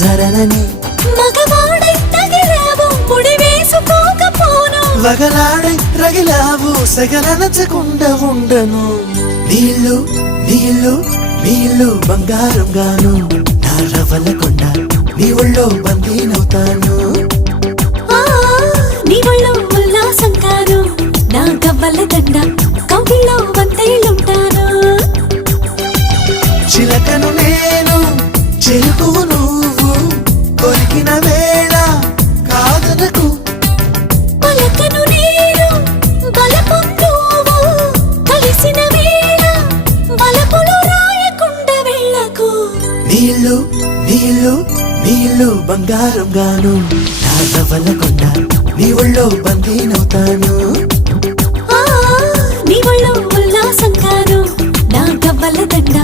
జరనని మగవాడై తగిలావు ముడి వేసుకోకపోను వగలాడై రగిలావు సగలనచకుండా ఉండను నీళ్ళు నీళ్ళు నీళ్ళు బంగారం గాను నా రవల కొండ నీ ఒళ్ళో బందీనవుతాను నీ ఒళ్ళో ఉల్లాసం కాను నా గవ్వల దండ కౌగిల్లో వంతైలుంటాను చిలకను నేను చెరుకువు నువ్వు కొరికిన వేళ కాదనకు పలకను నేను బలపు నువ్వు కలిసిన వేళ బలపులు రాయకుండా వెళ్ళకు నీళ్ళు నీళ్ళు నీళ్ళు బంగారం గాను నా రవల కొండ నీ ఒళ్ళో బందీనవుతాను నీ ఒళ్ళో ఉల్లాసం కాను నా గవ్వల దండ